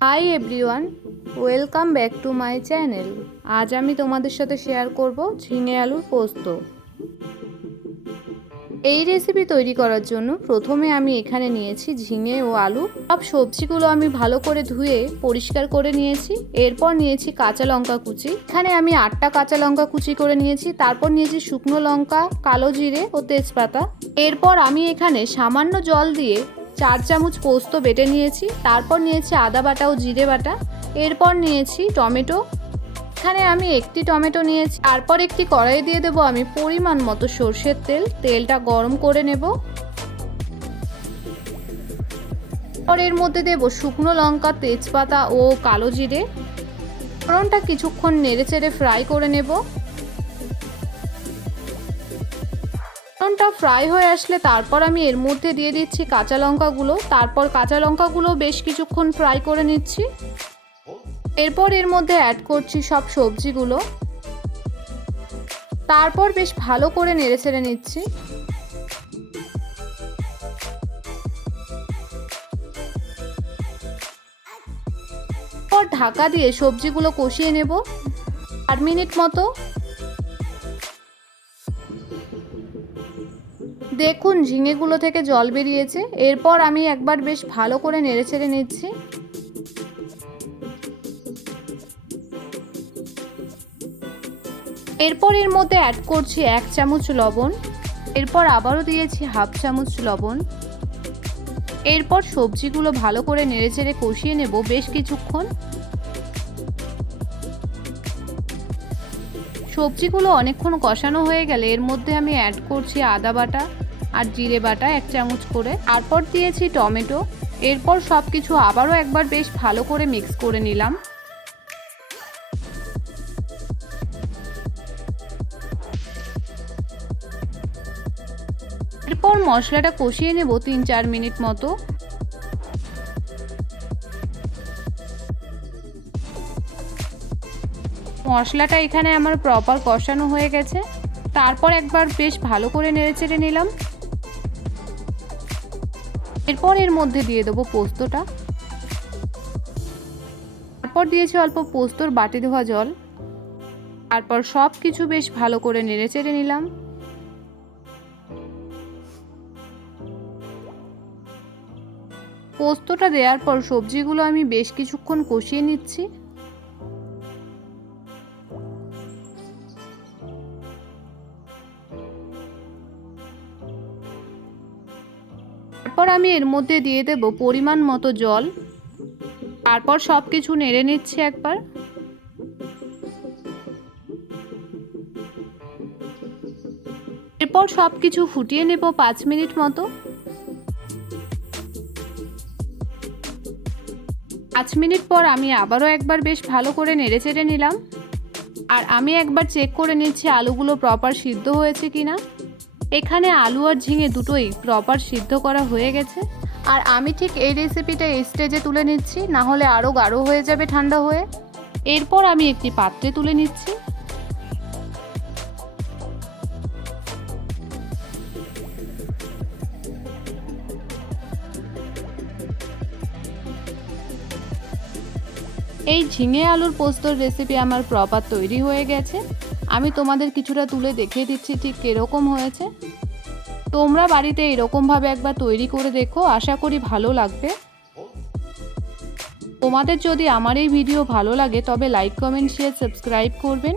Hi everyone welcome back to my channel আজ আমি তোমাদের সাথে শেয়ার করব ঝিঙে আলুর পোস্ত। এই রেসিপি তৈরি করার জন্য প্রথমে আমি এখানে নিয়েছি ঝিঙে ও আলু। সব সবজিগুলো আমি ভালো করে ধুয়ে পরিষ্কার করে নিয়েছি। এরপর নিয়েছি কাঁচা লঙ্কা কুচি। এখানে আমি আটটা কাঁচা লঙ্কা কুচি করে নিয়েছি। তারপর নিয়েছি শুকনো লঙ্কা, কালো জিরে ও তেজপাতা। এরপর আমি এখানে সামান্য জল দিয়ে চার চামচ পোস্ত বেটে নিয়েছি, তারপর নিয়েছি আদা বাটা ও জিরে বাটা, এরপর নিয়েছি টমেটো। এখানে আমি একটি টমেটো নিয়েছি, তারপর একটি কড়াই দিয়ে দেবো আমি পরিমাণ মতো সর্ষের তেল, তেলটা গরম করে নেব। পর এর মধ্যে দেব শুকনো লঙ্কা, তেজপাতা ও কালো জিরে। ফোড়নটা কিছুক্ষণ নেড়ে চেড়ে ফ্রাই করে নেব। ফোড়নটা ফ্রাই হয়ে আসলে তারপর আমি এর মধ্যে দিয়ে দিচ্ছি কাঁচা লঙ্কাগুলো। তারপর কাঁচা লঙ্কাগুলো বেশ কিছুক্ষণ ফ্রাই করে নিচ্ছি। এরপর এর মধ্যে অ্যাড করছি সব সবজিগুলো। তারপর বেশ ভালো করে নেড়ে ছেড়ে নিচ্ছি। ঢাকা দিয়ে সবজিগুলো কষিয়ে নেব। আট মিনিট মতো। দেখুন, ঝিঙেগুলো থেকে জল বেরিয়েছে। এরপর আমি একবার বেশ ভালো করে নেড়ে ছেড়ে নিচ্ছি। এরপর এর মধ্যে অ্যাড করছি এক চামচ লবণ। এরপর আবারও দিয়েছি হাফ চামচ লবণ। এরপর সবজিগুলো ভালো করে নেড়ে নেড়েচেড়ে কষিয়ে নেব বেশ কিছুক্ষণ। সবজিগুলো অনেকক্ষণ কষানো হয়ে গেলে এর মধ্যে আমি অ্যাড করছি আদা বাটা। আর জিরে বাটা এক চামচ করে। তারপর দিয়েছি টমেটো। এরপর সব কিছু আবারও একবার বেশ ভালো করে মিক্স করে নিলাম। এরপর মশলাটা কষিয়ে নেব তিন চার মিনিট মতো। মশলাটা এখানে আমার প্রপার কষানো হয়ে গেছে। তারপর একবার বেশ ভালো করে নেড়ে চেড়ে নিলাম। এরপর এর মধ্যে দিয়ে দেবো পোস্তটা। তারপর দিয়েছি অল্প পোস্তর বাটি ধোয়া জল। তারপর সব কিছু বেশ ভালো করে নেড়ে চেড়ে নিলাম। পোস্তটা দেওয়ার পর সবজিগুলো আমি বেশ কিছুক্ষণ কষিয়ে নিচ্ছি। তারপর আমি এর মধ্যে দিয়ে দেব পরিমাণ মতো জল। তারপর সব কিছু নেড়ে নিচ্ছি একবার। এরপর সব কিছু ফুটিয়ে নেব পাঁচ মিনিট মতো। পাঁচ মিনিট পর আমি আবারও একবার বেশ ভালো করে নেড়ে চেড়ে নিলাম। আর আমি একবার চেক করে নিচ্ছি আলুগুলো প্রপার সিদ্ধ হয়েছে কিনা। না এখানে আলু আর ঝিঙে দুটোই প্রপার সিদ্ধ করা হয়ে গেছে। আর আমি ঠিক এই রেসিপিটা এই স্টেজে তুলে নিচ্ছি না হলে আরও গাঢ় হয়ে যাবে ঠান্ডা হয়ে। এরপর আমি একটি পাত্রে তুলে নিচ্ছি। এই ঝিঙে আলুর পোস্তর রেসিপি আমার প্রপার তৈরি হয়ে গেছে। আমি তোমাদের কিছুটা তুলে দেখিয়ে দিচ্ছি ঠিক কীরকম হয়েছে। তোমরা বাড়িতে এরকমভাবে একবার তৈরি করে দেখো, আশা করি ভালো লাগবে। তোমাদের যদি আমার এই ভিডিও ভালো লাগে, তবে লাইক কমেন্ট শেয়ার সাবস্ক্রাইব করবেন।